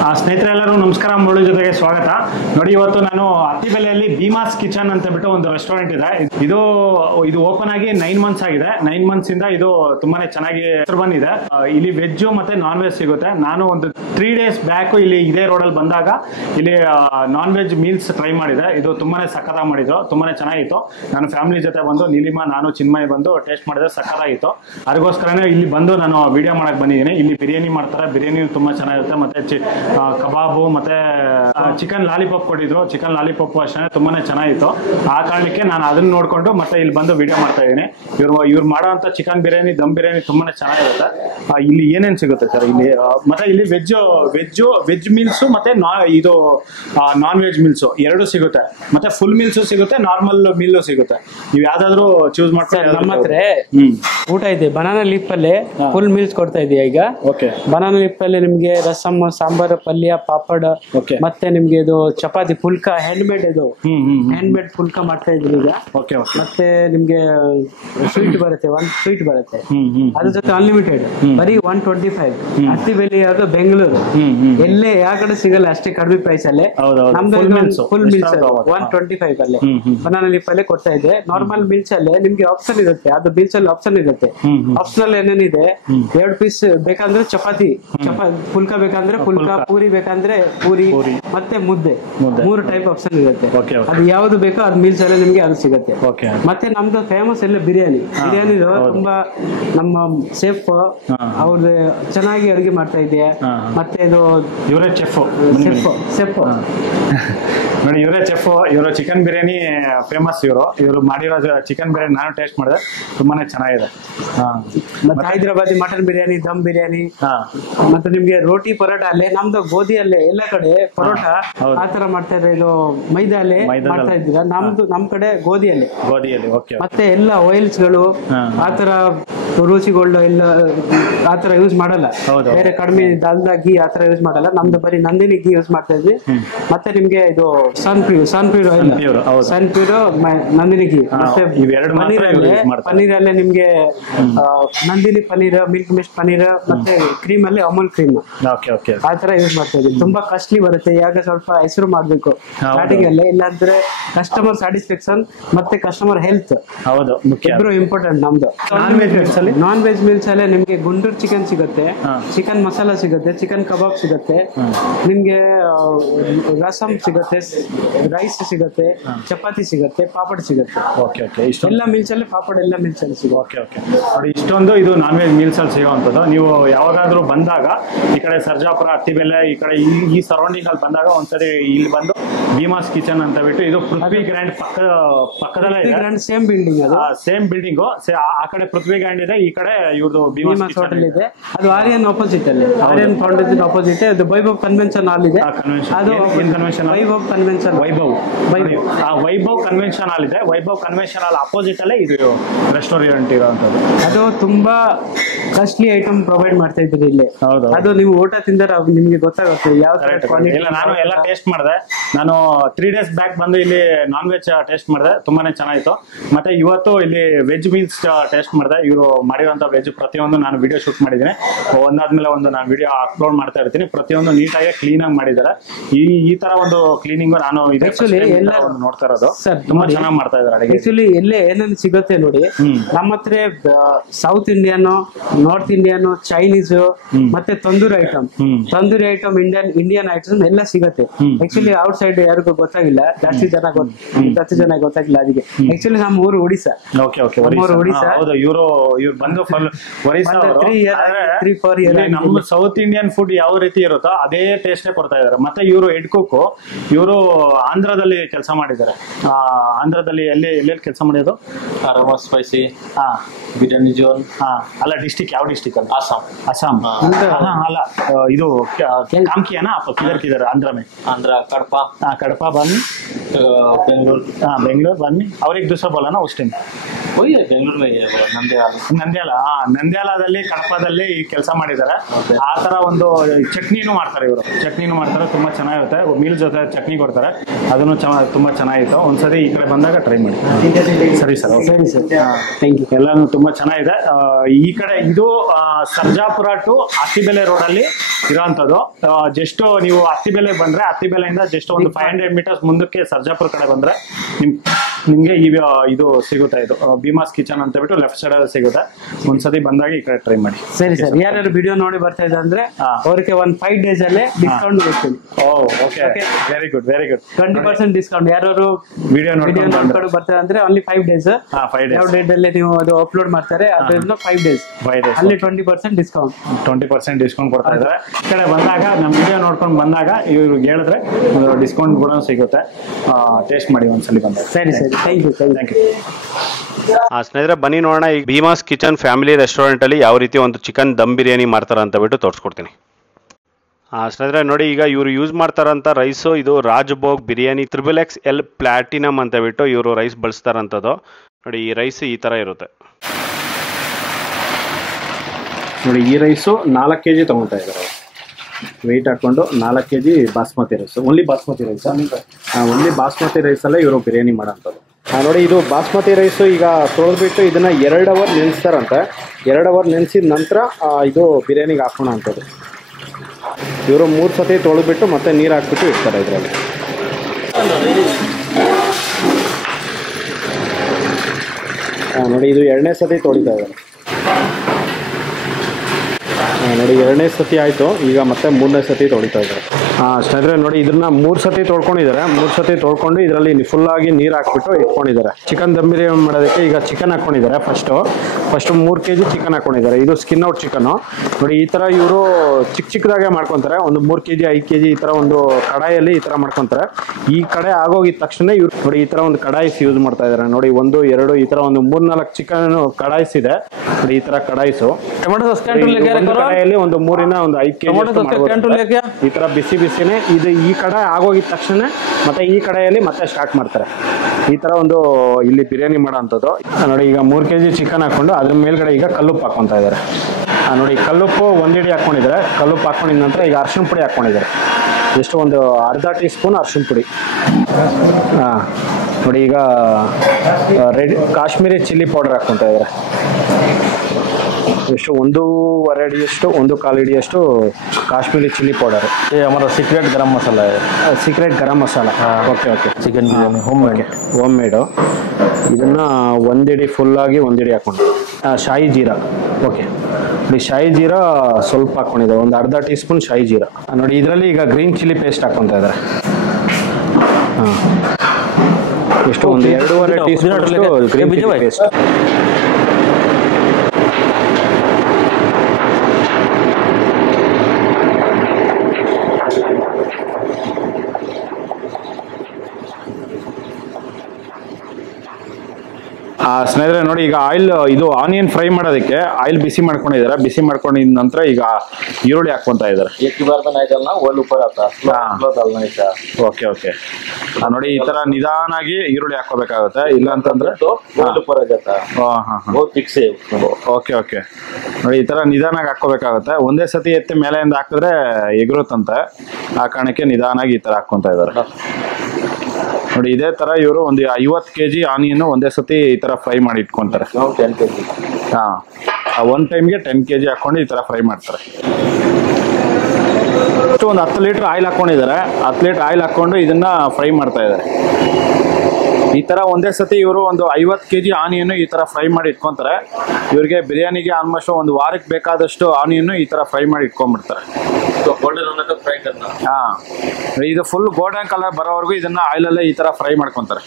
ಸ್ನೇಹಿತರೆಲ್ಲರೂ ನಮಸ್ಕಾರ. ಮುರಳಿ ಜೊತೆಗೆ ಸ್ವಾಗತ. ನೋಡಿ, ಇವತ್ತು ನಾನು ಅತ್ತಿಬೆಲೆಯಲ್ಲಿ ಭೀಮಾಸ್ ಕಿಚನ್ ಅಂತ ಬಿಟ್ಟು ಒಂದು ರೆಸ್ಟೋರೆಂಟ್ ಇದೆ. ಇದು ಓಪನ್ ಆಗಿ 9 ಮಂತ್ಸ್ ಆಗಿದೆ. 9 ಮಂತ್ಸ್ ಇಂದ ಇದು ತುಂಬಾನೇ ಚೆನ್ನಾಗಿ ಹೆಸರು ಬಂದಿದೆ. ಇಲ್ಲಿ ವೆಜ್ ಮತ್ತೆ ನಾನ್ ವೆಜ್ ಸಿಗುತ್ತೆ. ನಾನು ಒಂದು 3 days ಬ್ಯಾಕ್ ಇಲ್ಲಿ ಇದೇ ರೋಡಲ್ಲಿ ಬಂದಾಗ ಇಲ್ಲಿ ನಾನ್ ವೆಜ್ ಮೀಲ್ಸ್ ಟ್ರೈ ಮಾಡಿದೆ. ಇದು ತುಂಬಾನೇ ಸಖತ್ತಾಗಿ ಮಾಡಿದ್ರು, ತುಂಬಾನೇ ಚೆನ್ನಾಗಿತ್ತು. ನಾನು ಫ್ಯಾಮಿಲಿ ಜೊತೆ ಬಂದು ನೀಲಿಮಾ, ನಾನು ಚಿನ್ಮಯ್ ಬಂದು ಟೇಸ್ಟ್ ಮಾಡಿದ್ರೆ ಸಖತ್ತಾಗಿತ್ತು. ಅದಕ್ಕೋಸ್ಕರನೇ ಇಲ್ಲಿ ಬಂದು ನಾನು ವಿಡಿಯೋ ಮಾಡಕ್ ಬಂದಿದ್ದೀನಿ. ಇಲ್ಲಿ ಬಿರಿಯಾನಿ ಮಾಡ್ತಾರೆ, ಬಿರಿಯಾನಿ ತುಂಬಾ ಚೆನ್ನಾಗಿರುತ್ತೆ. ಮತ್ತೆ ಕಬಾಬು ಮತ್ತೆ ಚಿಕನ್ ಲಾಲಿಪಾಪ್ ಕೊಟ್ಟಿದ್ರು. ಚಿಕನ್ ಲಾಲಿಪಾಪ್ ಅಷ್ಟೇ ತುಂಬಾನೇ ಚೆನ್ನಾಗಿತ್ತು. ಆ ಕಾರಣಕ್ಕೆ ನಾನು ಅದನ್ನ ನೋಡ್ಕೊಂಡು ಮತ್ತೆ ಇಲ್ಲಿ ಬಂದು ವಿಡಿಯೋ ಮಾಡ್ತಾ ಇದ್ದೀನಿ. ಇವ್ರು ಮಾಡೋಂಥ ಚಿಕನ್ ಬಿರಿಯಾನಿ, ದಮ್ ಬಿರಿಯಾನಿ ತುಂಬಾನೇ ಚೆನ್ನಾಗಿರುತ್ತೆ. ಇಲ್ಲಿ ಏನೇನು ಸಿಗುತ್ತೆ ಸರ್ ಇಲ್ಲಿ? ಮತ್ತೆ ಇಲ್ಲಿ ವೆಜ್ ಮೀಲ್ಸ್ ಮತ್ತೆ ಇದು ನಾನ್ ವೆಜ್ ಮೀಲ್ಸ್ ಎರಡು ಸಿಗುತ್ತೆ. ಮತ್ತೆ ಫುಲ್ ಮೀಲ್ಸ್ ಸಿಗುತ್ತೆ, ನಾರ್ಮಲ್ ಮೀಲ್ ಸಿಗುತ್ತೆ. ನೀವು ಯಾವ್ದಾದ್ರು ಚೂಸ್ ಮಾಡ್ತಾರೆ. ನಮ್ಮ ಹತ್ರ ಊಟ ಇದೆ. ಬನಾನಾ ಲೀಫ್ ಅಲ್ಲಿ ಫುಲ್ ಮೀಲ್ಸ್ ಕೊಡ್ತಾ ಇದೆಯಾ ಈಗ. ಬನಾನಾ ಲೀಫ್ ಅಲ್ಲಿ ನಿಮ್ಗೆ ರಸಮ್, ಸಾಂಬಾರ್, ಪಲ್ಯ, ಪಾಪಡ್, ಮತ್ತೆ ನಿಮ್ಗೆ ಇದು ಚಪಾತಿ, ಪುಲ್ಕ, ಹ್ಯಾಂಡ್ ಮೇಡ್ ಪುಲ್ಕ ಮಾಡ್ತಾ ಇದ್ರಿ ಈಗ. ಮತ್ತೆ ನಿಮ್ಗೆ ಸ್ವೀಟ್ ಬರುತ್ತೆ, 1 ಸ್ವೀಟ್ ಬರುತ್ತೆ. ಅದ್ರ ಜೊತೆ ಅನ್ಲಿಮಿಟೆಡ್ ಬರೀ 125. ಅತ್ತಿಬೆಲೆ ಅದು ಬೆಂಗಳೂರು, ಎಲ್ಲೇ ಯಾವ ಕಡೆ ಸಿಗಲ್ಲ ಅಷ್ಟೇ ಕಡಿಮೆ ಪ್ರೈಸ್ ಅಲ್ಲೇ. ನಮ್ದು ಫುಲ್ ಮೀಲ್ಸ್ 125 ಅಲ್ಲೇ ಬನಾನಾ ಲೀಫ್ ಅಲ್ಲೇ ಕೊಡ್ತಾ ಇದೆ. ನಾರ್ಮಲ್ ಮೀಲ್ಸ್ ಅಲ್ಲೇ ನಿಮ್ಗೆ ಆಪ್ಷನ್ ಇರುತ್ತೆ. ಅದು ಮೀಲ್ಸ್ ಅಲ್ಲಿ ಆಪ್ಷನ್ ಇರುತ್ತೆ. ಆಪ್ಷನಲ್ ಏನೇನಿದೆ, 2 ಪೀಸ್ ಬೇಕಂದ್ರೆ ಚಪಾತಿ, ಪುಲ್ಕ ಬೇಕಂದ್ರೆ ಪುಲ್ಕ, ಪೂರಿ ಬೇಕಂದ್ರೆ ಪೂರಿ, ಮತ್ತೆ ಮುದ್ದೆ, 3 ಟೈಪ್ ಆಪ್ಷನ್ ಇರುತ್ತೆ. ಅದು ಯಾವ್ದು ಬೇಕೋ ಅದು ಮೀಲ್ಸ್ ಅಲ್ಲೇ ನಿಮ್ಗೆ ಅದು ಸಿಗುತ್ತೆ. ಮತ್ತೆ ನಮ್ದು ಫೇಮಸ್ ಎಲ್ಲ ಬಿರಿಯಾನಿ ತುಂಬಾ ನಮ್ಮ ಶೆಫ್ ಅವ್ರು ಚೆನ್ನಾಗಿ ಅಡುಗೆ ಮಾಡ್ತಾ ಇದೆಯಾ. ಮತ್ತೆ ಇದು ಇವರೇ ಚೆಫ್ ನೋಡಿ, ಇವರೇ ಚೆಫ್. ಇವರು ಚಿಕನ್ ಬಿರಿಯಾನಿ ಫೇಮಸ್. ಇವರು ಮಾಡಿರೋ ಚಿಕನ್ ಬಿರಿಯಾನಿ ನಾನು ಟೇಸ್ಟ್ ಮಾಡಿದೆ, ತುಂಬಾನೇ ಚೆನ್ನಾಗಿದೆ. ಮತ್ತೆ ಹೈದರಾಬಾದಿ ಮಟನ್ ಬಿರಿಯಾನಿ, ದಮ್ ಬಿರಿಯಾನಿ, ಮತ್ತೆ ನಿಮ್ಗೆ ರೋಟಿ ಪರೋಟ ಅಲ್ಲೇ ನಮ್ದು ಗೋಧಿಯಲ್ಲೇ ಎಲ್ಲ ಕಡೆ ಪರೋಟ ಆತರ ಮಾಡ್ತಾ ಇದ್ರೆ, ಇದು ಮೈದಾ ಅಲ್ಲೇ ಮಾಡ್ತಾ ಇದ್ದೀರಾ. ನಮ್ ಕಡೆ ಗೋಧಿಯಲ್ಲಿ. ಮತ್ತೆ ಎಲ್ಲ ಆಯಿಲ್ಸ್ ಗಳು ಆತರ ರುಚಿಗಳು ಎಲ್ಲ ಆತರ ಯೂಸ್ ಮಾಡಲ್ಲ. ಬೇರೆ ಕಡಿಮೆ ದಾಲ್ದಾ ಘೀ ಆತರ ಯೂಸ್ ಮಾಡಲ್ಲ. ನಮ್ದು ಬರೀ ನಂದಿನಿ ಘೀ ಯೂಸ್ ಮಾಡ್ತಾ ಇದ್ವಿ. ಮತ್ತೆ ನಿಮ್ಗೆ ಇದು ಸನ್ಪ್ಯೂರ್ ಆಯಿಲ್, ಸನ್ಪ್ಯೂರ್, ನಂದಿನಿ ಘೀ. ಮತ್ತೆ ಪನ್ನೀರ್ ಅಲ್ಲೇ ನಿಮ್ಗೆ ನಂದಿನಿ ಪನ್ನೀರ್, ಮಿಲ್ಕ್ ಮಿಸ್ಟ್ ಪನ್ನೀರ್, ಮತ್ತೆ ಕ್ರೀಮ್ ಅಲ್ಲಿ ಅಮೂಲ್ ಕ್ರೀಮ್ ಆತರ ಯೂಸ್ ಮಾಡ್ತಾ ಇದ್ವಿ. ತುಂಬಾ ಕಾಸ್ಟ್ಲಿ ಬರುತ್ತೆ. ಯಾಗ ಸ್ವಲ್ಪ ಹೆಸರು ಮಾಡ್ಬೇಕು ಸ್ಟಾರ್ಟಿಂಗ್ ಅಲ್ಲೇ, ಇಲ್ಲಾಂದ್ರೆ ಕಸ್ಟಮರ್ ಸ್ಯಾಟಿಸ್ಫ್ಯಾಕ್ಷನ್ ಮತ್ತೆ ಕಸ್ಟಮರ್ ಹೆಲ್ತ್ ಇಬ್ರು ಇಂಪಾರ್ಟೆಂಟ್. ನಮ್ದು ನಾನ್ ವೆಜ್ ಮೀಲ್ಸ್ ಅಲ್ಲೇ ನಿಮ್ಗೆ ಗುಂಟೂರು ಚಿಕನ್ ಸಿಗುತ್ತೆ, ಚಿಕನ್ ಮಸಾಲಾ ಸಿಗುತ್ತೆ, ಚಿಕನ್ ಕಬಾಬ್ ಸಿಗುತ್ತೆ, ನಿಮ್ಗೆ ರಸಮ್ ಸಿಗುತ್ತೆ, ರೈಸ್ ಸಿಗುತ್ತೆ, ಚಪಾತಿ ಸಿಗುತ್ತೆ, ಪಾಪಡ್ ಸಿಗುತ್ತೆ. ಎಲ್ಲ ಮೀಲ್ಸ್ ಅಲ್ಲಿ ಪಾಪಡ್ ಎಲ್ಲ ಮೀಲ್ಸ್ ಅಲ್ಲಿ ಸಿಗುತ್ತೆ. ಇಷ್ಟೊಂದು ಇದು ನಾನ್ ವೆಜ್ ಮೀಲ್ಸ್ ಅಲ್ಲಿ ಸಿಗೋವಂಥದ್ದು. ನೀವು ಯಾವಾಗಾದ್ರೂ ಬಂದಾಗ ಈ ಕಡೆ ಸರ್ಜಾಪುರ, ಅತ್ತಿಬೆಲೆ ಈ ಕಡೆ ಈ ಸರೌಂಡಿಂಗ್ ಅಲ್ಲಿ ಬಂದಾಗ ಒಂದ್ಸರಿ ಇಲ್ಲಿ ಬಂದು ಭೀಮಾಸ್ ಕಿಚನ್ ಅಂತ ಬಿಟ್ಟು, ಇದು ಪೃಥ್ವಿ ಗ್ರ್ಯಾಂಡ್ ಪಕ್ಕದಲ್ಲೇ ಇದೆ. Same building, same building. ಆ ಕಡೆ ಪೃಥ್ವಿ ಗ್ರ್ಯಾಂಡ್ ಇದೆ, ಈ ಕಡೆ ಇವ್ರದ್ದು ಭೀಮಾಸ್ ಹೋಟೆಲ್ ಇದೆ. ಅದು ಆರ್ಯನ್ ಆಪೋಸಿಟ್ ಅಲ್ಲಿ, ಆರ್ಯನ್ ಫೌಂಡೇಶನ್ ಆಪೋಸಿಟ್ ಅದು ವೈಭವ್ ಕನ್ವೆನ್ಷನ್ ಹಾಲ್ ಇದೆ. ಅದು Vaibhav convention Vaibhav convention hall ಇದೆ. ವೈಭವ್ ಕನ್ವೆನ್ಷನ್ ಹಾಲ್ ಅಪೋಸಿಟ್ ಅಲ್ಲೇ ಇದು ರೆಸ್ಟೋರೆಂಟ್ ಇರುವಂತದ್ದು. ಅದು ತುಂಬಾ ಕಾಸ್ಟ್ಲಿ ಐಟಮ್ ಪ್ರೊವೈಡ್ ಮಾಡ್ತಾ ಇದ್ರಿ ಇಲ್ಲಿ. ಅದು ನೀವು ಊಟ ತಿಂದರೆ ನಿಮ್ಗೆ ಗೊತ್ತಾಗುತ್ತೆ ಯಾವ ತರ ಕ್ವಾಲಿಟಿ. ನಾನು ಎಲ್ಲ ಟೇಸ್ಟ್ ಮಾಡಿದೆ. ನಾನು 3 days ಬ್ಯಾಕ್ ಬಂದು ಇಲ್ಲಿ ನಾನ್ ವೆಜ್ ಟೇಸ್ಟ್ ಮಾಡಿದೆ, ತುಂಬಾನೇ ಚೆನ್ನಾಗಿತ್ತು. ಮತ್ತೆ ಇವತ್ತು ಇಲ್ಲಿ ವೆಜ್ ಮೀಲ್ಸ್ ಟೇಸ್ಟ್ ಮಾಡಿದೆ. ಇವರು ಮಾಡಿರುವಂತ ವೆಜ್ ಪ್ರತಿಯೊಂದು ನಾನು ವಿಡಿಯೋ ಶೂಟ್ ಮಾಡಿದ್ದೀನಿ. ಒಂದಾದ್ಮೇಲೆ ಒಂದು ನಾನು ವಿಡಿಯೋ ಅಪ್ಲೋಡ್ ಮಾಡ್ತಾ ಇರ್ತೀನಿ. ಪ್ರತಿಯೊಂದು ನೀಟಾಗಿ ಕ್ಲೀನ್ ಆಗಿ ಮಾಡಿದ್ದಾರೆ. ಈ ತರ ಒಂದು ಕ್ಲೀನಿಂಗ್ ನಾನು ನೋಡ್ತಾ ಇರೋದು. ತುಂಬಾ ಚೆನ್ನಾಗಿ ಮಾಡ್ತಾ ಇದ್ದಾರೆ ಅಡಿಗೆ. ಆಕ್ಚುಲಿ ಎಲ್ಲೇ ಏನೇನು ಸಿಗುತ್ತೆ ನೋಡಿ, ನಮ್ಮ ಹತ್ರ south Indian, north Indian, Chinese, ಮತ್ತೆ ತಂದೂರಿ ಐಟಮ್, ಇಂಡಿಯನ್ ಐಟಮ್ ಎಲ್ಲ ಸಿಗುತ್ತೆ. ಆಕ್ಚುಲಿ ಔಟ್ ಸೈಡ್ ಯಾರಿಗೂ ಗೊತ್ತಾಗಿಲ್ಲ, ಜಾಸ್ತಿ ಜನ ಗೊತ್ತಾಗಿಲ್ಲ. ಅದಕ್ಕೆ ಆಕ್ಚುಲಿ ನಮ್ಮ ಊರು ಒಡಿಶಾ. ಇವ್ರು ಬಂದು ನಮ್ಮ ಸೌತ್ ಇಂಡಿಯನ್ ಫುಡ್ ಯಾವ ರೀತಿ ಇರುತ್ತೋ ಅದೇ ಟೇಸ್ಟ್ ಕೊಡ್ತಾ ಇದಾರೆ. ಮತ್ತೆ ಇವರು ಹೆಡ್ ಕುಕ್, ಇವರು ಆಂಧ್ರದಲ್ಲಿ ಕೆಲಸ ಮಾಡಿದ್ದಾರೆ. ಆಂಧ್ರದಲ್ಲಿ ಎಲ್ಲೆಲ್ಲಿ ಕೆಲಸ ಮಾಡಿದ್ರು? Aroma spicy, biryani zone. ಅಲ್ಲ, ಡಿಸ್ಟಿಕ್ ಯಾವ ಡಿಸ್ಟಿಕ್ ಅಲ್ಲಿ? ಅಸ್ಸಾಂ. ಅಲ್ಲ, ಇದು ಕಾಮ್ಕಿಯಾನ ಕಿಧರ್ ಆಂಧ್ರ में? आंध्रा कड़पा बन बेंगलोर बेंगलोर बन. और एक दूसरा बोला ना उस टाइम, वही है बेंगलुरु में है वो ನಂದ್ಯಾಲ ನಂದ್ಯಾಲದಲ್ಲಿ ಕಡಪದಲ್ಲಿ ಈ ಕೆಲಸ ಮಾಡಿದ್ದಾರೆ. ಆ ತರ ಒಂದು ಚಟ್ನಿನೂ ಮಾಡ್ತಾರೆ ಇವರು. ಚಟ್ನಿನೂ ಮಾಡ್ತಾರೆ, ತುಂಬಾ ಚೆನ್ನಾಗಿರುತ್ತೆ. ಮೀಲ್ ಜೊತೆ ಚಟ್ನಿ ಕೊಡ್ತಾರೆ, ಅದನ್ನು ತುಂಬಾ ಚೆನ್ನಾಗಿತ್ತು. ಒಂದ್ಸರಿ ಈ ಕಡೆ ಬಂದಾಗ ಟ್ರೈ ಮಾಡಿ. ಸರಿ ಸರ್, ಸರಿ ಸರ್, ಥ್ಯಾಂಕ್ ಯು. ಎಲ್ಲಾನು ತುಂಬಾ ಚೆನ್ನಾಗಿದೆ. ಈ ಕಡೆ ಇದು ಸರ್ಜಾಪುರ ಟು ಅತ್ತಿಬೆಲೆ ರೋಡ್ ಅಲ್ಲಿ ಇರೋಂಥದ್ದು. ಜಸ್ಟ್ ನೀವು ಅತ್ತಿಬೆಲೆ ಬಂದ್ರೆ ಅತ್ತಿಬೆಲೆಯಿಂದ ಜಸ್ಟ್ ಒಂದು 500 ಮೀಟರ್ಸ್ ಮುಂದಕ್ಕೆ ಸರ್ಜಾಪುರ ಕಡೆ ಬಂದ್ರೆ ನಿಮ್ಗೆ ಇದು ಸಿಗುತ್ತೆ. ಇದು ಭೀಮಾಸ್ ಕಿಚನ್ ಅಂತ ಬಿಟ್ಟು ಲೆಫ್ಟ್ ಸೈಡ್ ಅಲ್ಲಿ ಸಿಗುತ್ತೆ. ಒಂದ್ಸತಿ ಬಂದಾಗ ಈ ಕಡೆ ಟ್ರೈ ಮಾಡಿ. ಸರಿ ಸರ್, ಯಾರು ವಿಡಿಯೋ ನೋಡಿ ಬರ್ತಾ ಇದೆ ಅಂದ್ರೆ ಅವ್ರಿಗೆ ಒಂದು 5 days ಅಲ್ಲೇ ಡಿಸ್ಕೌಂಟ್ ಕೊಡ್ತೀನಿ. Okay, very good, very good. 20% discount. ಯಾರು ವಿಡಿಯೋ ನೋಡ್ಕೊಂಡು ಬರ್ತಾರೆ ಅಂದ್ರೆ ಓನ್ಲಿ 5 days. 5 days ಯಾವ ಡೇಟ್ ಅಲ್ಲಿ ನೀವು ಅದು ಅಪ್ಲೋಡ್ ಮಾಡ್ತಾರೆ ಅದರಿಂದ 5 days ಅಲ್ಲಿ 20% ಡಿಸ್ಕೌಂಟ್. 20% ಡಿಸ್ಕೌಂಟ್ ಕೊಡ್ತಾ ಇದ್ದಾರೆ. ಈ ಕಡೆ ಬಂದಾಗ ನಮ್ಮ ವಿಡಿಯೋ ನೋಡ್ಕೊಂಡು ಬಂದಾಗ ಇವ್ರಿಗೆ ಹೇಳಿದ್ರೆ ಡಿಸ್ಕೌಂಟ್ ಕೂಡ ಸಿಗುತ್ತೆ. ಟೇಸ್ಟ್ ಮಾಡಿ ಒಂದ್ಸಲಿ ಬಂದಾಗ. ಸರಿ ಸರಿ, ಥ್ಯಾಂಕ್ ಯು. ಸ್ನೇಹಿತರೆ ಬನ್ನಿ ನೋಡೋಣ ಈಗ ಭೀಮಾಸ್ ಕಿಚನ್ ಫ್ಯಾಮಿಲಿ ರೆಸ್ಟೋರೆಂಟ್ ಅಲ್ಲಿ ಯಾವ ರೀತಿ ಒಂದು ಚಿಕನ್ ದಮ್ ಬಿರಿಯಾನಿ ಮಾಡ್ತಾರೆ ಅಂತ ಬಿಟ್ಟು ತೋರಿಸ್ಕೊಡ್ತೀನಿ. ಸ್ನೇಹಿತರೆ ನೋಡಿ, ಈಗ ಇವರು ಯೂಸ್ ಮಾಡ್ತಾರಂತ ರೈಸು ಇದು ರಾಜ್ಭೋಗ್ ಬಿರಿಯಾನಿ XXL ಪ್ಲಾಟಿನಮ್ ಅಂತ ಬಿಟ್ಟು ಇವರು ರೈಸ್ ಬಳಸ್ತಾರಂಥದ್ದು. ನೋಡಿ ಈ ರೈಸ್ ಈ ತರ ಇರುತ್ತೆ. ನೋಡಿ ಈ ರೈಸು 4 kg ತಗೊಳ್ತಾ ಇದ್ದಾರೆ. ವೆಯ್ಟ್ ಹಾಕೊಂಡು 4 kg basmati rice. Only basmati rice, only basmati ರೈಸಲ್ಲೇ ಇವರು ಬಿರಿಯಾನಿ ಮಾಡೋಂಥದ್ದು. ನೋಡಿ ಇದು ಬಾಸ್ಮತಿ ರೈಸು ಈಗ ತೊಳೆದ್ಬಿಟ್ಟು ಇದನ್ನ 2 hour ನೆನೆಸ್ತಾರಂತೆ. 2 hour ನೆನೆಸಿದ ನಂತರ ಇದು ಬಿರಿಯಾನಿಗೆ ಹಾಕೋಣ ಅಂಥದ್ದು. ಇವರು 3 ಸತಿ ತೊಳೆದ್ಬಿಟ್ಟು ಮತ್ತೆ ನೀರು ಹಾಕ್ಬಿಟ್ಟು ಇಡ್ತಾರೆ ಇದರಲ್ಲಿ. ನೋಡಿ ಇದು 2ನೇ ಸತಿ ತೊಳಿತಾ ಇದ್ದಾರೆ. ನೋಡಿ 2ನೇ ಸತಿ ಆಯಿತು, ಈಗ ಮತ್ತೆ 3ನೇ ಸತಿ ತೊಳಿತಾ ಇದ್ದಾರೆ. ಸ್ನೇಹಿತರೆ ನೋಡಿ ಇದನ್ನ 3 ಸತಿ ತೊಳ್ಕೊಂಡಿದ್ದಾರೆ. 3 ಸತಿ ತೊಳ್ಕೊಂಡು ಇದರಲ್ಲಿ ಫುಲ್ಲಾಗಿ ನೀರು ಹಾಕ್ಬಿಟ್ಟು ಇಟ್ಕೊಂಡಿದ್ದಾರೆ. ಚಿಕನ್ ದಮ್ ಬಿರಿಯಾನಿ ಮಾಡೋದಕ್ಕೆ ಈಗ ಚಿಕನ್ ಹಾಕ್ಕೊಂಡಿದ್ದಾರೆ. ಫಸ್ಟ್ 3 kg ಚಿಕನ್ ಹಾಕ್ಕೊಂಡಿದ್ದಾರೆ. ಇದು ಸ್ಕಿನ್ ಔಟ್ ಚಿಕನ್ನು. ನೋಡಿ ಈ ಥರ ಇವರು ಚಿಕ್ಕದಾಗೆ ಮಾಡ್ಕೊತಾರೆ. ಒಂದು 3 kg 5 kg ಈ ಥರ ಒಂದು ಕಡಾಯಲ್ಲಿ ಈ ಥರ ಮಾಡ್ಕೊತಾರೆ. ಈ ಕಡೆ ಆಗೋಗಿದ ತಕ್ಷಣ ಇವ್ರು ನೋಡಿ ಈ ಥರ ಒಂದು ಕಡಾಯಿಸ್ ಯೂಸ್ ಮಾಡ್ತಾ ಇದ್ದಾರೆ. ನೋಡಿ 1 2 ಈ ಥರ ಒಂದು 3-4 ಚಿಕನ್ ಕಡಾಯಿಸ್ ಇದೆ. ನೋಡಿ ಈ ಥರ ಕಡಾಯಿಸು ಕಡಾಯಲ್ಲಿ ಒಂದು 3 ರಿಂದ 5 kg ಈ ಥರ ಬಿಸಿ ಬಿಸಿನೇ ಇದು. ಈ ಕಡೆ ಆಗೋಗಿದ ತಕ್ಷಣ ಮತ್ತೆ ಈ ಕಡೆಯಲ್ಲಿ ಮತ್ತೆ ಸ್ಟಾರ್ಟ್ ಮಾಡ್ತಾರೆ. ಈ ತರ ಒಂದು ಇಲ್ಲಿ ಬಿರಿಯಾನಿ ಮಾಡೋ ಅಂಥದ್ದು. ನೋಡಿ ಈಗ 3 kg ಚಿಕನ್ ಹಾಕೊಂಡು ಅದ್ರ ಮೇಲ್ಗಡೆ ಈಗ ಕಲ್ಲುಪ್ಪು ಹಾಕೊತಾ ಇದ್ದಾರೆ. ನೋಡಿ ಕಲ್ಲುಪ್ಪು 1 ಹಿಡಿ ಹಾಕೊಂಡಿದ್ದಾರೆ. ಕಲ್ಲುಪ್ಪು ಹಾಕೊಂಡಿದ ನಂತರ ಈಗ ಅರ್ಶಿಣ ಪುಡಿ ಹಾಕೊಂಡಿದ್ದಾರೆ. ಎಷ್ಟು ಒಂದು ಅರ್ಧ ಟೀ ಸ್ಪೂನ್ ಅರ್ಶಿಣ ಪುಡಿ. ನೋಡಿ ಈಗ ರೆಡ್ ಕಾಶ್ಮೀರಿ ಚಿಲ್ಲಿ ಪೌಡರ್ ಹಾಕ್ಕೊತಾ ಇದ್ದಾರೆ. ಎಷ್ಟು 1.5 ಹಿಡಿಯಷ್ಟು 1/4 ಹಿಡಿಯಷ್ಟು ಕಾಶ್ಮೀರಿ ಚಿಲ್ಲಿ ಪೌಡರ್. हमारा सीक्रेट गरम मसाला है. Secret garam masala. Okay chicken biryani home made. ಇದನ್ನ 1 ಹಿಡಿ ಫುಲ್ಲಾಗಿ 1 ಹಿಡಿ ಹಾಕೊಂಡು ಶಾಯಿ ಜೀರಾ. ಓಕೆ ನೋಡಿ ಶಾಯಿ ಜೀರಾ ಸ್ವಲ್ಪ ಹಾಕೊಂಡಿದ್ದಾರೆ. ಒಂದು ಅರ್ಧ ಟೀ ಸ್ಪೂನ್ ಶಾಯಿ ಜೀರಾ. ನೋಡಿ ಇದರಲ್ಲಿ ಈಗ ಗ್ರೀನ್ ಚಿಲ್ಲಿ ಪೇಸ್ಟ್ ಹಾಕೊತಾ ಇದ್ದಾರೆ. ಎಷ್ಟು ಒಂದು 2.5 tea spoon green chilli paste. ಸ್ನೇಹಿತರೆ ನೋಡಿ ಈಗ ಆಯಿಲ್ ಇದು ಆನಿಯನ್ ಫ್ರೈ ಮಾಡೋದಕ್ಕೆ ಆಯಿಲ್ ಬಿಸಿ ಮಾಡ್ಕೊಂಡಿದ್ದಾರೆ. ಬಿಸಿ ಮಾಡ್ಕೊಂಡಿದ ನಂತರ ಈಗ ಈರುಳ್ಳಿ ಹಾಕ್ಕೊಂತ ಇದ್ದಾರೆ. ಓಕೆ ಓಕೆ ನೋಡಿ ಈ ತರ ನಿಧಾನಾಗಿ ಈರುಳ್ಳಿ ಹಾಕೋಬೇಕಾಗುತ್ತೆ. ಇಲ್ಲ ಅಂತಂದ್ರೆ ಓಕೆ ಓಕೆ ನೋಡಿ ಈ ತರ ನಿಧಾನಾಗಿ ಹಾಕೋಬೇಕಾಗುತ್ತೆ. ಒಂದೇ ಸತಿ ಎತ್ತಿ ಮೇಲೆಯಿಂದ ಹಾಕಿದ್ರೆ ಎಗರುತ್ತಂತೆ. ಆ ಕಾರಣಕ್ಕೆ ನಿಧಾನಾಗಿ ಈ ತರ ಹಾಕೊಂತ ಇದ್ದಾರೆ. ನೋಡಿ ಇದೇ ತರ ಇವರು ಒಂದು 50 kg ಆನಿಯನ್ ಒಂದೇ ಸತಿ ಈ ತರ ಫ್ರೈ ಮಾಡಿ ಇಟ್ಕೊಂತಾರೆ. 10 kg. ಒನ್ ಟೈಮ್ಗೆ 10 kg ಹಾಕೊಂಡು ಈ ತರ ಫ್ರೈ ಮಾಡ್ತಾರೆ. ಒಂದು 10 ಲೀಟರ್ ಆಯಿಲ್ ಹಾಕೊಂಡಿದ್ದಾರೆ. 10 ಲೀಟರ್ ಆಯಿಲ್ ಹಾಕೊಂಡು ಇದನ್ನ ಫ್ರೈ ಮಾಡ್ತಾ ಇದ್ದಾರೆ. ಈ ತರ ಒಂದೇ ಸತಿ ಇವರು ಒಂದು 50 kg ಆನಿಯನ್ ಈ ತರ ಫ್ರೈ ಮಾಡಿ ಇಟ್ಕೊಂತಾರೆ. ಇವ್ರಿಗೆ ಬಿರಿಯಾನಿಗೆ ಆಲ್ಮೋಸ್ಟ್ ಒಂದು ವಾರಕ್ಕೆ ಬೇಕಾದಷ್ಟು ಆನಿಯನ್ ಈ ತರ ಫ್ರೈ ಮಾಡಿ ಇಟ್ಕೊಂಡ್ಬಿಡ್ತಾರೆ. ಇದು ಫುಲ್ ಗೋಲ್ಡನ್ ಕಲರ್ ಬರೋವರೆಗೂ ಇದನ್ನ ಆಯಿಲಲ್ಲೇ ಈ ತರ ಫ್ರೈ ಮಾಡ್ಕೊಂತಾರೆ.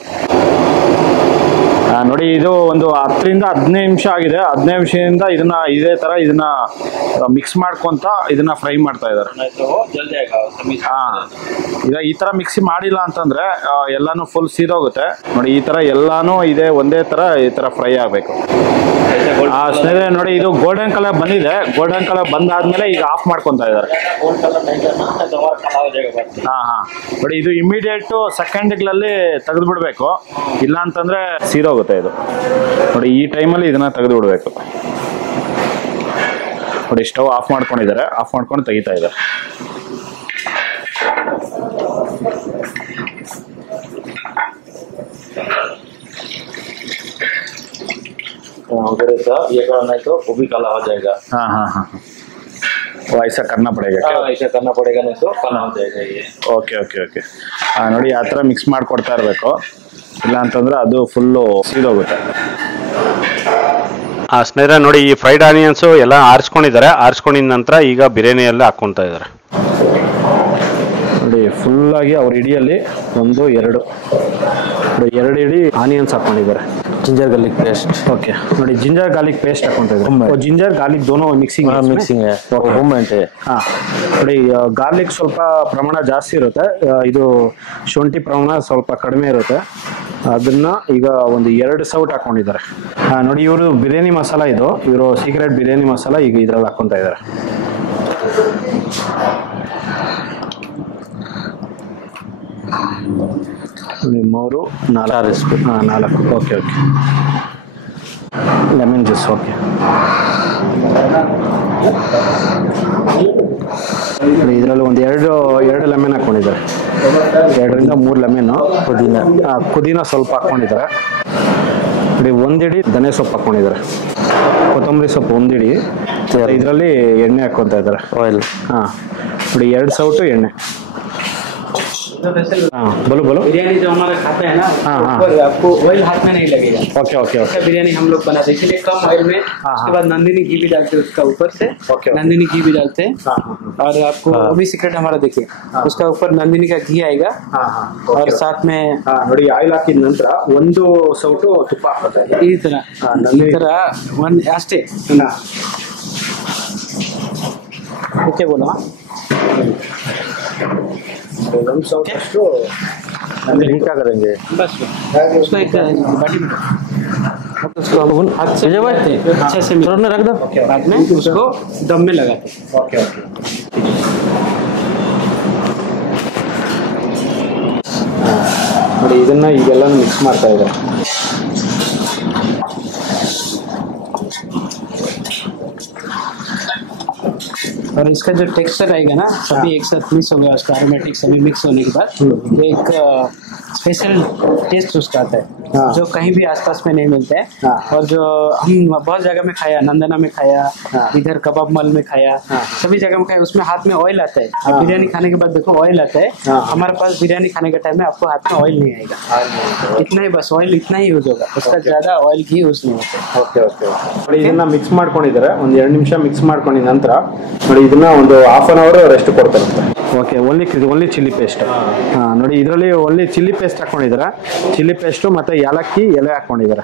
ನೋಡಿ ಇದು ಒಂದು 10 ರಿಂದ 15 ನಿಮಿಷ ಆಗಿದೆ. 15 ನಿಮಿಷದಿಂದ ಇದನ್ನ ಇದೇ ತರ ಇದನ್ನ ಮಿಕ್ಸ್ ಮಾಡ್ಕೊಂತ ಇದನ್ನ ಫ್ರೈ ಮಾಡ್ತಾ ಇದ್ದಾರೆ. ಈಗ ಈ ತರ ಮಿಕ್ಸಿ ಮಾಡಿಲ್ಲ ಅಂತಂದ್ರೆ ಎಲ್ಲಾನು ಫುಲ್ ಸೀದೋಗುತ್ತೆ. ನೋಡಿ ಈ ತರ ಎಲ್ಲಾನು ಇದೆ ಒಂದೇ ತರ ಈ ತರ ಫ್ರೈ ಆಗ್ಬೇಕು. ಸ್ನೇಹಿತರೆ ನೋಡಿ ಇದು ಗೋಲ್ಡನ್ ಕಲರ್ ಬಂದಿದೆ. ಗೋಲ್ಡನ್ ಕಲರ್ ಬಂದಾದ್ಮೇಲೆ ಈಗ ಆಫ್ ಮಾಡ್ಕೊಂತ ಇದ್ದಾರೆ. ಹಾ ಹಾ ನೋಡಿ, ಇದು ಇಮಿಡಿಯೇಟ್ ಸೆಕೆಂಡ್ಗಳಲ್ಲಿ ತೆಗೆದು ಬಿಡಬೇಕು, ಇಲ್ಲ ಅಂತಂದ್ರೆ ಸೀದೋಗುತ್ತೆ ಇದು. ನೋಡಿ ಈ ಟೈಮಲ್ಲಿ ಇದನ್ನ ತೆಗೆದು ಬಿಡಬೇಕು. ನೋಡಿ ಸ್ಟವ್ ಆಫ್ ಮಾಡ್ಕೊಂಡಿದ್ದಾರೆ, ಆಫ್ ಮಾಡ್ಕೊಂಡು ತೆಗಿತಾ ಇದ್ದಾರೆ. ये करना है तो वो भी काला हो जाएगा। हाँ हाँ हाँ, वो ऐसा करना पड़ेगा क्या? ऐसा करना पड़ेगा, नहीं तो काला हो जाएगा ये। Okay okay okay. ನೋಡಿ ಆ ಥರ ಮಿಕ್ಸ್ ಮಾಡಿಕೊಡ್ತಾ ಇರಬೇಕು, ಇಲ್ಲ ಅಂತಂದ್ರೆ ಅದು ಫುಲ್ಲು ಸೀದೋಗುತ್ತೆ. ಸ್ನೇಹಿತರೆ ನೋಡಿ, ಈ ಫ್ರೈಡ್ ಆನಿಯನ್ಸು ಎಲ್ಲ ಆರಿಸ್ಕೊಂಡಿದ್ದಾರೆ. ಆರಿಸ್ಕೊಂಡಿದ ನಂತರ ಈಗ ಬಿರಿಯಾನಿಯಲ್ಲಿ ಹಾಕ್ಕೊತಾ ಇದ್ದಾರೆ. ನೋಡಿ ಫುಲ್ಲಾಗಿ ಅವ್ರ ಇಡಿಯಲ್ಲಿ 1 2 2 ಇಡಿ ಆನಿಯನ್ಸ್ ಹಾಕೊಂಡಿದ್ದಾರೆ. Ginger garlic paste. ಓಕೆ ನೋಡಿ, ಜಿಂಜರ್ ಗಾರ್ಲಿಕ್ ಪೇಸ್ಟ್ ಹಾಕೊಂತ ಇದ್ದಾರೆ. ಜಿಂಜರ್ ಗಾರ್ಲಿಕ್ दोनों ಮಿಕ್ಸಿಂಗ್ है, होममेड है। ಹಾ ನೋಡಿ, ಗಾರ್ಲಿಕ್ ಸ್ವಲ್ಪ ಪ್ರಮಾಣ ಜಾಸ್ತಿ ಇರುತ್ತೆ, ಇದು ಶುಂಠಿ ಪ್ರಮಾಣ ಸ್ವಲ್ಪ ಕಡಿಮೆ ಇರುತ್ತೆ. ಅದನ್ನ ಈಗ ಒಂದು 2 ಸೌಟ್ ಹಾಕೊಂಡಿದ್ದಾರೆ. ನೋಡಿ, ಇವರು ಬಿರಿಯಾನಿ ಮಸಾಲ, ಇದು ಇವರು ಸೀಕ್ರೆಟ್ ಬಿರಿಯಾನಿ ಮಸಾಲ ಈಗ ಇದ್ರಲ್ಲಿ ಹಾಕೊಂತ ಇದ್ದಾರೆ. ಮೂರು 4 spoon. 4. Okay okay. Lemon juice. Okay. ಇದರಲ್ಲಿ ಒಂದು 2 ಲೆಮನ್ ಹಾಕೊಂಡಿದ್ದಾರೆ. 2 ರಿಂದ 3 ಲೆಮನ್ನು. ಪುದೀನ ಸ್ವಲ್ಪ ಹಾಕೊಂಡಿದ್ದಾರೆ. ನೋಡಿ 1 ಇಡಿ ಧನೆ ಸೊಪ್ಪು ಹಾಕೊಂಡಿದ್ದಾರೆ. ಕೊತ್ತಂಬರಿ ಸೊಪ್ಪು 1 ಇಡಿ. ಇದರಲ್ಲಿ ಎಣ್ಣೆ ಹಾಕೊತಾ ಇದ್ದಾರೆ, ಆಯಿಲ್. ಹಾಂ ನೋಡಿ, 2 ಸೌಟು ಎಣ್ಣೆ. हाँ बोलो बोलो। बिरयानी जो हमारा खाता है ना, आपको ऑयल हाथ में नहीं लगेगा। Okay okay okay. बिरयानी हम लोग बनाते हैं, इसलिए कम ऑयल में। उसके बाद नंदिनी घी भी डालते हैं उसका ऊपर से। नंदिनी घी भी डालते हैं। और आपको वो भी सीक्रेट हमारा देखिए, उसका ऊपर नंदिनी का घी आएगा। और साथ में ನೋಡಿ, ಆಯಿಲ್ ಹಾಕಿದ ನಂತರ 1 ಸೌಟು ತುಪ್ಪ ಹಾಕ್ತಾರೆ. ಈ ತರ ಅಷ್ಟೇ. ಓಕೆ ಬೋಲೋ. क्या करेंगे? बस उसको एक बाटी में उसको हम हाथ से अच्छे से मिक्स रख दो, बाद में उसको दम में लगाते हैं। Okay okay. ನೋಡಿ, ಇದನ್ನ ಈಗೆಲ್ಲ ಮಿಕ್ಸ್ ಮಾಡ್ತಾ ಇದ್ದಾರೆ. और इसका जो टेक्सचर आएगा ना, सभी एक साथ मिक्स हो गया, उसका एरोमेटिक सभी मिक्स होने के बाद ये एक स्पेशल टेस्ट उसका आता है, जो कहीं भी आसपास में नहीं मिलता है। और जो हम बहुत जगह में खाया, नंदना में खाया, इधर कबाब मल में खाया, सभी जगह में खाया, उसमें हाथ में ऑयल आता है। बिरयानी खाने के बाद देखो ऑयल आता है। हमारे पास बिरयानी खाने के टाइम में आपको हाथ में ऑयल नहीं आएगा, इतना ही बस ऑयल इतना ही यूज होगा, उसका ज्यादा ऑयल की यूज नहीं होता है। Okay okay. ನೋಡಿ, ಇದನ್ನ ಮಿಕ್ಸ್ ಮಾಡ್ಕೊಂಡಿದ್ದಾರೆ. ಒಂದು 2 ನಿಮಿಷ ಮಿಕ್ಸ್ ಮಾಡ್ಕೊಂಡಿದ ನಂತರ ನೋಡಿ, ಇದನ್ನ ಒಂದು ½ ಅನ್ ಅವರ್ ರೆಸ್ಟ್ ಕೊಡ್ತಾರಂತೆ. ಓಕೆ. Only chilli paste. ನೋಡಿ, ಇದರಲ್ಲಿ ಓನ್ಲಿ ಚಿಲ್ಲಿ ಪೇಸ್ಟ್ ಹಾಕೊಂಡಿದ್ದಾರೆ. ಚಿಲ್ಲಿ ಪೇಸ್ಟು ಮತ್ತು ಏಲಕ್ಕಿ ಎಲೆ ಹಾಕೊಂಡಿದ್ದಾರೆ.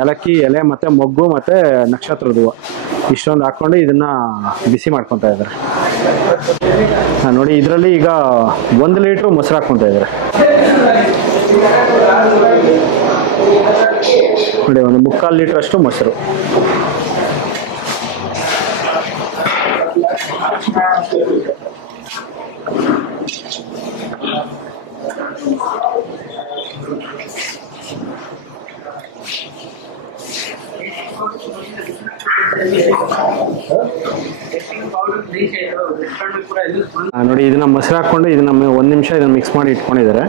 ಏಲಕ್ಕಿ ಎಲೆ ಮತ್ತು ಮೊಗ್ಗು ಮತ್ತು ನಕ್ಷತ್ರದ ಹೂವು ಇಷ್ಟೊಂದು ಹಾಕ್ಕೊಂಡು ಇದನ್ನ ಬಿಸಿ ಮಾಡ್ಕೊತಾ ಇದ್ದಾರೆ. ನೋಡಿ, ಇದರಲ್ಲಿ ಈಗ 1 ಲೀಟ್ರ್ ಮೊಸರು ಹಾಕ್ಕೊತಾ ಇದ್ದಾರೆ. ನೋಡಿ, ಒಂದು 3/4 ಲೀಟರ್ ಅಷ್ಟು ಮೊಸರು. ನೋಡಿ, ಇದನ್ನ ಮೊಸರು ಹಾಕೊಂಡು ಇದನ್ನ 1 ನಿಮಿಷ ಇದನ್ನ ಮಿಕ್ಸ್ ಮಾಡಿ ಇಟ್ಕೊಂಡಿದ್ದಾರೆ.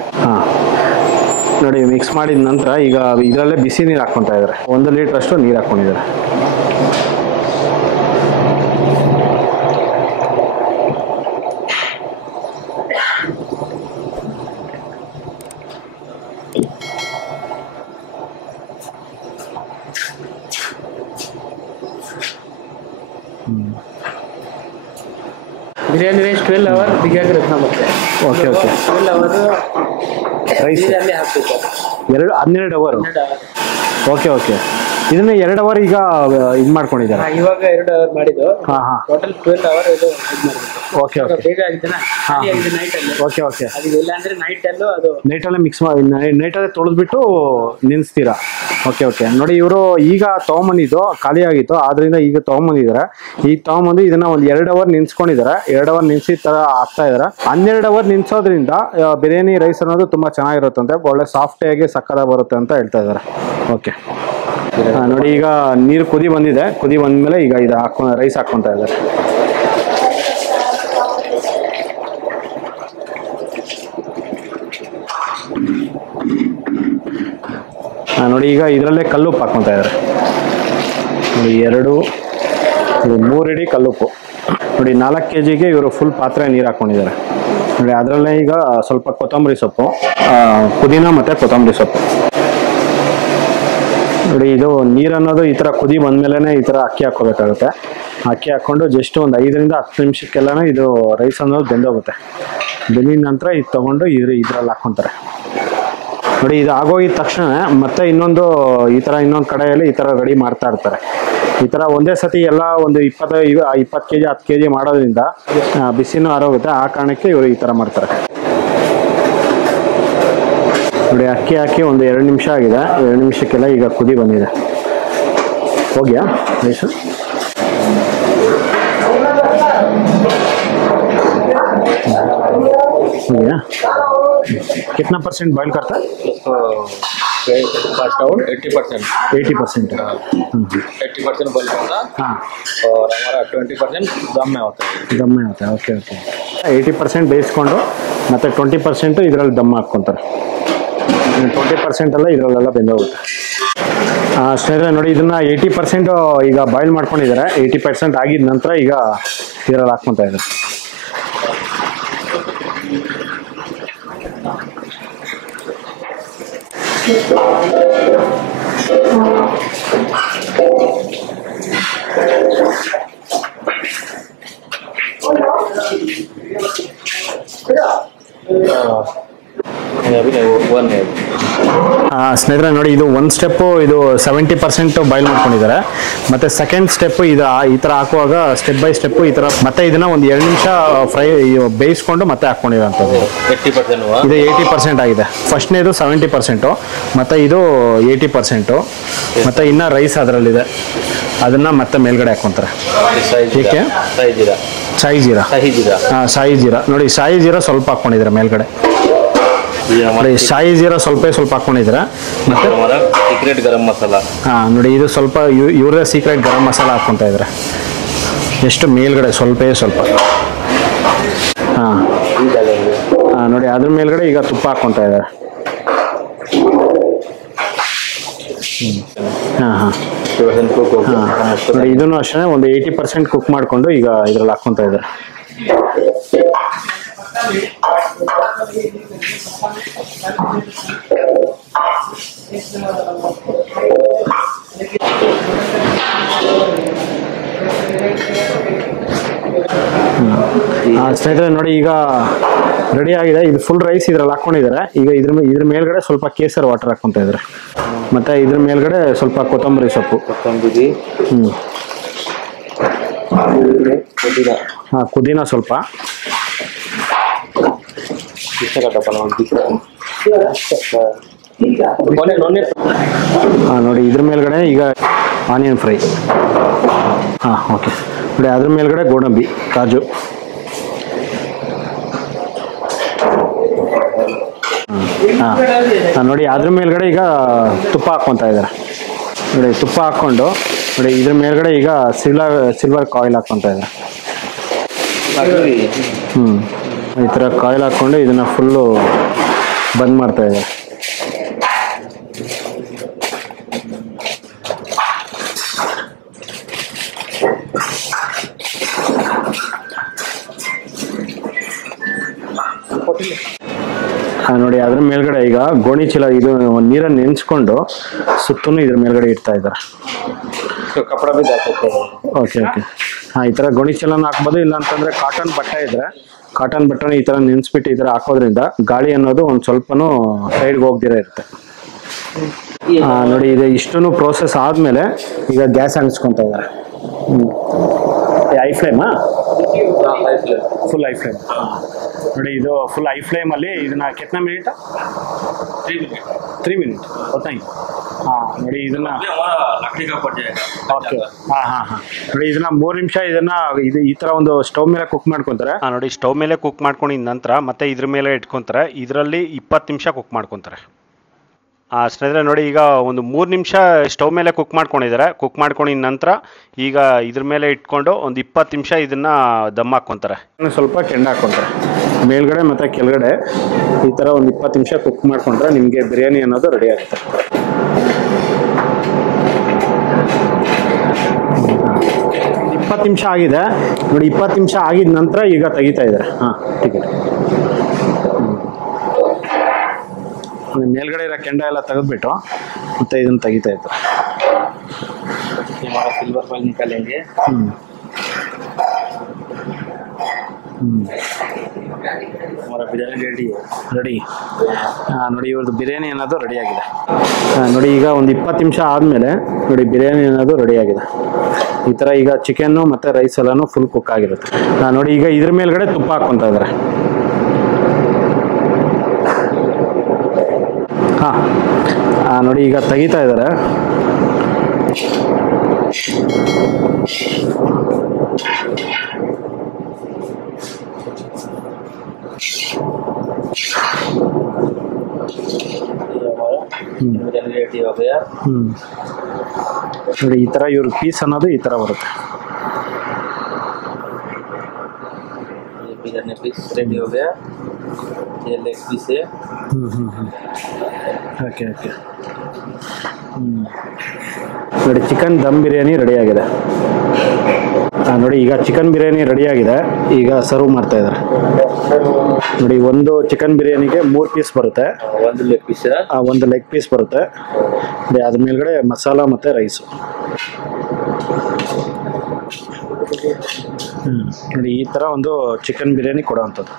ನೋಡಿ, ಮಿಕ್ಸ್ ಮಾಡಿದ ನಂತರ ಈಗ ಇದರಲ್ಲೇ ಬಿಸಿ ನೀರು ಹಾಕ್ಕೊತಾ ಇದ್ದಾರೆ. 1 ಲೀಟರ್ ಅಷ್ಟು ನೀರು ಹಾಕ್ಕೊಂಡಿದ್ದಾರೆ. बिरयानी राइस 12 आवर भिगा के रखना पड़ता है। Okay okay. 12 hour rice biryani half देता है। 12 ಅವರ್. Okay okay. ಇದನ್ನ 2 ಅವರ್ ಈಗ ಇದು ಮಾಡ್ಕೊಂಡಿದ್ದಾರೆ. ಇವಾಗ 2 ಅವರ್ ಮಾಡಿದ್ದು. ಹಾಂ ಹಾಂ. ಟೋಟಲ್ 12 ಅವರ್ ಇದು ಓಕೆ ಓಕೆ. ಬೇಗ ಆಗಿದ್ದನ ನೈಟ್ ಅಲ್ಲಿ. Okay okay. ಅದು ಇಲ್ಲ ಅಂದ್ರೆ ನೈಟ್ ಅಲ್ಲೂ ಅದು ನೈಟಲ್ಲೇ ಮಿಕ್ಸ್ ಮಾಡಿ ನೈಟಲ್ಲೇ ತೊಳೆದ್ಬಿಟ್ಟು ನೆನೆಸ್ತೀರಾ. Okay okay. ನೋಡಿ ಇವರು ಈಗ ತೊಗೊಂಬಂದಿದ್ದು ಖಾಲಿ ಆಗಿತ್ತು, ಆದ್ರಿಂದ ಈಗ ತೊಗೊಂಬಂದಿದ್ದಾರೆ. ಈಗ ತೊಗೊಂಬಂದು ಇದನ್ನ ಒಂದು 2 ಅವರ್ ನೆನ್ಸ್ಕೊಂಡಿದ್ದಾರೆ. 2 ಅವರ್ ನೆನೆಸಿ ತರ ಹಾಕ್ತಾ ಇದಾರೆ. 12 ಅವರ್ ನೆನ್ಸೋದ್ರಿಂದ ಬಿರಿಯಾನಿ ರೈಸ್ ಅನ್ನೋದು ತುಂಬಾ ಚೆನ್ನಾಗಿರುತ್ತಂತೆ, ಒಳ್ಳೆ ಸಾಫ್ಟ್ ಆಗಿ ಸಕ್ಕದಾಗಿ ಬರುತ್ತೆ ಅಂತ ಹೇಳ್ತಾ ಇದ್ದಾರೆ. ಓಕೆ ನೋಡಿ ಈಗ ನೀರು ಕುದಿ ಬಂದಿದೆ. ಕುದಿ ಬಂದ್ಮೇಲೆ ಈಗ ಇದು ರೈಸ್ ಹಾಕ್ಕೊಂತ ಇದ್ದಾರೆ. ನೋಡಿ ಈಗ ಇದರಲ್ಲೇ ಕಲ್ಲುಪ್ಪು ಹಾಕ್ಕೊಂತ ಇದ್ದಾರೆ. ನೋಡಿ 2 3 ಇಡೀ ಕಲ್ಲುಪ್ಪು. ನೋಡಿ 4 kgಗೆ ಇವರು ಫುಲ್ ಪಾತ್ರೆ ನೀರು ಹಾಕ್ಕೊಂಡಿದ್ದಾರೆ. ನೋಡಿ ಅದರಲ್ಲೇ ಈಗ ಸ್ವಲ್ಪ ಕೊತ್ತಂಬರಿ ಸೊಪ್ಪು, ಪುದೀನ ಮತ್ತು ಕೊತ್ತಂಬರಿ ಸೊಪ್ಪು. ನೋಡಿ ಇದು ನೀರು ಅನ್ನೋದು ಈ ಥರ ಕುದಿ ಬಂದಮೇಲೆ ಈ ಥರ ಅಕ್ಕಿ ಹಾಕ್ಕೋಬೇಕಾಗುತ್ತೆ. ಅಕ್ಕಿ ಹಾಕ್ಕೊಂಡು ಜಸ್ಟ್ ಒಂದು 5 ರಿಂದ 10 ನಿಮಿಷಕ್ಕೆಲ್ಲನೂ ಇದು ರೈಸ್ ಅನ್ನೋದು ಬೆಂದೋಗುತ್ತೆ. ಬೆಂದಿದ ನಂತರ ಇದು ತೊಗೊಂಡು ಇದ್ರಲ್ಲಿ ಹಾಕ್ಕೊತಾರೆ. ನೋಡಿ ಇದು ಆಗೋಗಿದ ತಕ್ಷಣ ಮತ್ತೆ ಇನ್ನೊಂದು ಈ ಥರ ಇನ್ನೊಂದು ಕಡೆಯಲ್ಲಿ ಈ ಥರ ರೆಡಿ ಮಾಡ್ತಾ ಇರ್ತಾರೆ. ಈ ಥರ ಒಂದೇ ಸತಿ ಎಲ್ಲ ಒಂದು 20 kg 10 kg ಮಾಡೋದ್ರಿಂದ ಬಿಸಿನೂ ಆರೋಗುತ್ತೆ. ಆ ಕಾರಣಕ್ಕೆ ಇವರು ಈ ಥರ ಮಾಡ್ತಾರೆ. ನೋಡಿ ಅಕ್ಕಿ ಹಾಕಿ ಒಂದು 2 ನಿಮಿಷ ಆಗಿದೆ. 2 ನಿಮಿಷಕ್ಕೆಲ್ಲ ಈಗ ಕುದಿ ಬಂದಿದೆ. ಹೋಗ್ಯಾ ರೈಸು? होगया कितना परसेंट बॉईल करता है? First out 80%. 80% 80% बॉईल करता है. हाँ. और हमारा 20% दम में होता है. दम में होता है. Okay okay. 80% ಬೇಯಿಸ್ಕೊಂಡು ಮತ್ತೆ 20% ಇದರಲ್ಲಿ ದಮ್ ಹಾಕ್ಕೊಂತಾರೆ. 20% ಎಲ್ಲ ಇದರಲ್ಲೆಲ್ಲ ಬೆಂದೋಗುತ್ತೆ. ಸ್ನೇಹಿತರೆ ನೋಡಿ ಇದನ್ನ 80% ಈಗ ಬಾಯ್ಲ್ ಮಾಡ್ಕೊಂಡಿದ್ದಾರೆ. 80% ಆಗಿದ ನಂತರ ಈಗ ಇದರಲ್ಲಿ ಹಾಕ್ಕೊಂತ ಇದ್ದಾರೆ. ಸ್ನೇಹಿತರೆ ನೋಡಿ ಇದು ಒಂದು ಸ್ಟೆಪ್ಪು ಇದು 70% ಬಾಯ್ಲ್ ಮಾಡ್ಕೊಂಡಿದ್ದಾರೆ. ಮತ್ತೆ ಸೆಕೆಂಡ್ ಸ್ಟೆಪ್ ಇದು ಈ ಥರ ಹಾಕುವಾಗ ಸ್ಟೆಪ್ ಬೈ ಸ್ಟೆಪ್ಪು ಈ ಥರ ಮತ್ತೆ ಇದನ್ನ ಒಂದು 2 ನಿಮಿಷ ಫ್ರೈ ಬೇಯಿಸ್ಕೊಂಡು ಮತ್ತೆ ಹಾಕ್ಕೊಂಡಿರೋಂಥದ್ದು. 80% ಇದು 80% ಆಗಿದೆ. ಫಸ್ಟ್ನೇದು 70%, ಮತ್ತೆ ಇದು 80%, ಮತ್ತೆ ಇನ್ನು ರೈಸ್ ಅದರಲ್ಲಿದೆ, ಅದನ್ನ ಮತ್ತೆ ಮೇಲ್ಗಡೆ ಹಾಕ್ಕೊಂತಾರೆ. ಏಕೆ? ಶಾಹಿ ಜೀರಾ. ಹಾಂ ಶಾಹಿ ಜೀರಾ ನೋಡಿ, ಶಾಹಿ ಜೀರಾ ಸ್ವಲ್ಪ ಹಾಕ್ಕೊಂಡಿದ್ದಾರೆ ಮೇಲ್ಗಡೆ. ನೋಡಿ ಶಾಹಿ ಜೀರಾ ಸ್ವಲ್ಪ ಹಾಕ್ಕೊಂಡಿದ್ದಾರೆ. ಮತ್ತೆ ಸೀಕ್ರೆಟ್ ಗರಂ ಮಸಾಲ. ಹಾಂ ನೋಡಿ ಇದು ಸ್ವಲ್ಪ ಇವರೇ ಸೀಕ್ರೆಟ್ ಗರಂ ಮಸಾಲ ಹಾಕ್ಕೊತಾ ಇದ್ದಾರೆ. ಎಷ್ಟು ಮೇಲ್ಗಡೆ ಸ್ವಲ್ಪ ಹಾಂ ನೋಡಿ ಅದ್ರ ಮೇಲ್ಗಡೆ ಈಗ ತುಪ್ಪ ಹಾಕ್ಕೊತಾ ಇದ್ದಾರೆ. ಹಾಂ ಹಾಂ ನೋಡಿ ಇದನ್ನು ಅಷ್ಟೇ ಒಂದು 80% ಕುಕ್ ಮಾಡಿಕೊಂಡು ಈಗ ಇದ್ರಲ್ಲಿ ಹಾಕ್ಕೊತಾ ಇದ್ದಾರೆ. ಸ್ನೇಹಿತರೆ ನೋಡಿ ಈಗ ರೆಡಿ ಆಗಿದೆ. ಇದು ಫುಲ್ ರೈಸ್ ಇದ್ರಲ್ಲಿ ಹಾಕ್ಕೊಂಡಿದ್ದಾರೆ. ಈಗ ಇದ್ರ ಮೇಲ್ಗಡೆ ಸ್ವಲ್ಪ ಕೇಸರ್ ವಾಟರ್ ಹಾಕ್ಕೊಂತ ಇದ್ದಾರೆ. ಮತ್ತೆ ಇದ್ರ ಮೇಲ್ಗಡೆ ಸ್ವಲ್ಪ ಕೊತ್ತಂಬರಿ ಸೊಪ್ಪು, ಹಾಂ ಪುದೀನ ಸ್ವಲ್ಪ, ನೋಡಿ ಇದ್ರ ಮೇಲ್ಗಡೆ ಈಗ ಆನಿಯನ್ ಫ್ರೈ. ಹಾಂ ಓಕೆ ನೋಡಿ ಅದ್ರ ಮೇಲ್ಗಡೆ ಗೋಡಂಬಿ, ಕಾಜು, ಹಾಂ ನೋಡಿ ಅದ್ರ ಮೇಲ್ಗಡೆ ಈಗ ತುಪ್ಪ ಹಾಕ್ಕೊತಾ ಇದ್ದಾರೆ. ನೋಡಿ ತುಪ್ಪ ಹಾಕ್ಕೊಂಡು ನೋಡಿ ಇದ್ರ ಮೇಲ್ಗಡೆ ಈಗ ಸಿಲ್ವರ್ ಕಾಯಿಲ್ ಹಾಕ್ಕೊತಾ ಇದ್ದಾರೆ. ಈ ಥರ ಕಾಯಿಲ್ ಹಾಕ್ಕೊಂಡು ಇದನ್ನ ಫುಲ್ಲು ಬಂದ್ ಮಾಡ್ತಾ ಇದ್ದಾರೆ. ನೋಡಿ ಅದ್ರ ಮೇಲ್ಗಡೆ ಈಗ ಗೋಣಿ ಚೀಲ ಇದು ನೀರನ್ನು ನೆನೆಸ್ಕೊಂಡು ಸುತ್ತೂ ಇದ್ರ ಮೇಲ್ಗಡೆ ಇಡ್ತಾ ಇದ್ದಾರೆ. Okay okay. ಹಾಂ ಈ ಥರ ಗೋಣಿ ಚೀಲನ ಹಾಕ್ಬೋದು, ಇಲ್ಲ ಅಂತಂದ್ರೆ ಕಾಟನ್ ಬಟ್ಟೆ ಇದ್ರೆ ಕಾಟನ್ ಬಟ್ಟೆನ ಈ ಥರ ನೆನೆಸ್ಬಿಟ್ಟು ಈ ಥರ ಹಾಕೋದ್ರಿಂದ ಗಾಳಿ ಅನ್ನೋದು ಒಂದು ಸ್ವಲ್ಪನೂ ಸೈಡ್ಗೆ ಹೋಗ್ದಿರ ಇರುತ್ತೆ. ನೋಡಿ ಇದೆ ಇಷ್ಟನ್ನು ಪ್ರೋಸೆಸ್ ಆದಮೇಲೆ ಈಗ ಗ್ಯಾಸ್ ಅಂಟಿಸ್ಕೊತಾ ಇದ್ದಾರೆ. ಐ ಫ್ಲೇಮಾ? Full high flame. ನೋಡಿ ಇದು ಫುಲ್ ಐ ಫ್ಲೇಮಲ್ಲಿ ಇದನ್ನ कितना ಮಿನಿಟ್? 3 ಮಿನಿಟ್ ಹೋತಾ ಹಿ. ನೋಡಿ ಇದನ್ನ ಓಕೆ. ನೋಡಿ ಇದನ್ನ 3 ನಿಮಿಷ ಇದನ್ನ ಈ ತರ ಒಂದು ಸ್ಟವ್ ಮೇಲೆ ಕುಕ್ ಮಾಡ್ಕೊಂತಾರೆ. ನೋಡಿ ಸ್ಟವ್ ಮೇಲೆ ಕುಕ್ ಮಾಡ್ಕೊಂಡಿದ ನಂತರ ಮತ್ತೆ ಇದ್ರ ಮೇಲೆ ಇಟ್ಕೊಂತಾರೆ. ಇದರಲ್ಲಿ 20 ನಿಮಿಷ ಕುಕ್ ಮಾಡ್ಕೊತಾರೆ. ಸ್ನೇಹಿತರೆ ನೋಡಿ ಈಗ ಒಂದು 3 ನಿಮಿಷ ಸ್ಟವ್ ಮೇಲೆ ಕುಕ್ ಮಾಡ್ಕೊಂಡಿದ್ದಾರೆ. ಕುಕ್ ಮಾಡ್ಕೊಂಡಿದ ನಂತರ ಈಗ ಇದ್ರ ಮೇಲೆ ಇಟ್ಕೊಂಡು ಒಂದು 20 ನಿಮಿಷ ಇದನ್ನ ದಮ್ ಹಾಕ್ಕೊಂತಾರೆ. ಸ್ವಲ್ಪ ಕೆಂಡ ಹಾಕ್ಕೊಂತಾರೆ ಮೇಲ್ಗಡೆ ಮತ್ತೆ ಕೆಳಗಡೆ. ಈ ತರ ಒಂದು 20 ನಿಮಿಷ ಕುಕ್ ಮಾಡ್ಕೊಂಡ್ರೆ ನಿಮಗೆ ಬಿರಿಯಾನಿ ಅನ್ನೋದು ರೆಡಿ ಆಗುತ್ತೆ. 20 ನಿಮಿಷ ಆಗಿದೆ ನೋಡಿ. 20 ನಿಮಿಷ ಆಗಿದ ನಂತರ ಈಗ ತೆಗಿತಾ ಇದ್ದಾರೆ. ಟಿಕೆಟ್ ಮೇಲ್ಗಡೆ ಇರೋ ಕೆಂಡ ಎಲ್ಲ ತೆಗೆದ್ಬಿಟ್ಟು ಮತ್ತೆ ಇದನ್ನ ತೆಗಿತಾ ಇದ್ದಾರೆ. ಸಿಲ್ವರ್ ಫಾಯಿಲ್ ನಿಕಾಲೆಂಗೆ. ಬಿರಿಯಾನಿ ರೆಡಿ. ನೋಡಿ ಇವ್ರದ್ದು ಬಿರಿಯಾನಿ ಅನ್ನೋದು ರೆಡಿ ಆಗಿದೆ. ನೋಡಿ ಈಗ ಒಂದು 20 ನಿಮಿಷ ಆದಮೇಲೆ ನೋಡಿ ಬಿರಿಯಾನಿ ಅನ್ನೋದು ರೆಡಿ ಆಗಿದೆ. ಈ ಥರ ಈಗ ಚಿಕನ್ನು ಮತ್ತು ರೈಸ್ ಎಲ್ಲನೂ ಫುಲ್ ಕುಕ್ ಆಗಿರುತ್ತೆ. ನೋಡಿ ಈಗ ಇದ್ರ ಮೇಲ್ಗಡೆ ತುಪ್ಪ ಹಾಕ್ಕೊತಾ ಇದ್ದಾರೆ. ನೋಡಿ ಈಗ ತೆಗಿತಾ ಇದ್ದಾರೆ. ನೋಡಿ ಈ ತರ ಇವ್ರ ಪೀಸ್ ಅನ್ನೋದು ಈ ತರ ಬರುತ್ತೆ. बिरयानी पीस रेडी हो गया. ये लेग पीस है. Okay okay. ನೋಡಿ ಚಿಕನ್ ದಮ್ ಬಿರಿಯಾನಿ ರೆಡಿ ಆಗಿದೆ. ನೋಡಿ ಈಗ ಚಿಕನ್ ಬಿರಿಯಾನಿ ರೆಡಿ ಆಗಿದೆ. ಈಗ ಸರ್ವ್ ಮಾಡ್ತಾ ಇದ್ದಾರೆ. ನೋಡಿ ಒಂದು ಚಿಕನ್ ಬಿರಿಯಾನಿಗೆ 3 ಪೀಸ್ ಬರುತ್ತೆ. ಒಂದು ಲೆಗ್ ಪೀಸ್. ಒಂದು ಲೆಗ್ ಪೀಸ್ ಬರುತ್ತೆ. ಅದ್ರ ಮೇಲ್ಗಡೆ ಮಸಾಲ ಮತ್ತೆ ರೈಸು. ನೋಡಿ ಈ ತರ ಒಂದು ಚಿಕನ್ ಬಿರಿಯಾನಿ ಕೊಡುವಂಥದ್ದು.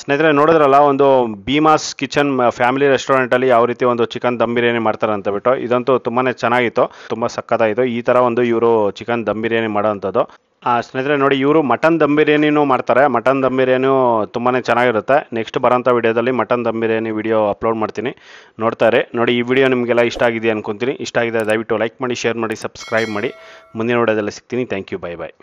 ಸ್ನೇಹಿತರೆ ನೋಡಿದ್ರಲ್ಲ, ಒಂದು ಭೀಮಾಸ್ ಕಿಚನ್ ಫ್ಯಾಮಿಲಿ ರೆಸ್ಟೋರೆಂಟಲ್ಲಿ ಯಾವ ರೀತಿ ಒಂದು ಚಿಕನ್ ದಮ್ ಬಿರಿಯಾನಿ ಮಾಡ್ತಾರೆ ಅಂತ ಬಿಟ್ಟು. ಇದಂತೂ ತುಂಬಾ ಚೆನ್ನಾಗಿತ್ತು, ತುಂಬ ಸಕ್ಕತ್ತಾಯಿತು. ಈ ಥರ ಒಂದು ಇವರು ಚಿಕನ್ ದಮ್ ಬಿರಿಯಾನಿ ಮಾಡೋವಂಥದ್ದು. ಸ್ನೇಹಿತರೆ ನೋಡಿ, ಇವರು ಮಟನ್ ದಮ್ ಬಿರಿಯಾನಿನೂ ಮಾಡ್ತಾರೆ. ಮಟನ್ ದಮ್ ಬಿರಿಯಾನಿಯೂ ತುಂಬಾ ಚೆನ್ನಾಗಿರುತ್ತೆ. ನೆಕ್ಸ್ಟ್ ಬರೋಂಥ ವಿಡಿಯೋದಲ್ಲಿ mutton dum biryani video upload ಮಾಡ್ತೀನಿ, ನೋಡ್ತಾರೆ. ನೋಡಿ ಈ ವಿಡಿಯೋ ನಿಮಗೆಲ್ಲ ಇಷ್ಟ ಆಗಿದೆ ಅನ್ಕೊತೀನಿ. ಇಷ್ಟ ಆಗಿದೆ ದಯವಿಟ್ಟು ಲೈಕ್ ಮಾಡಿ, ಶೇರ್ ಮಾಡಿ, ಸಬ್ಸ್ಕ್ರೈಬ್ ಮಾಡಿ. ಮುಂದಿನ ವಿಡಿಯೋದಲ್ಲಿ ಸಿಗ್ತೀನಿ. Thank you, bye bye.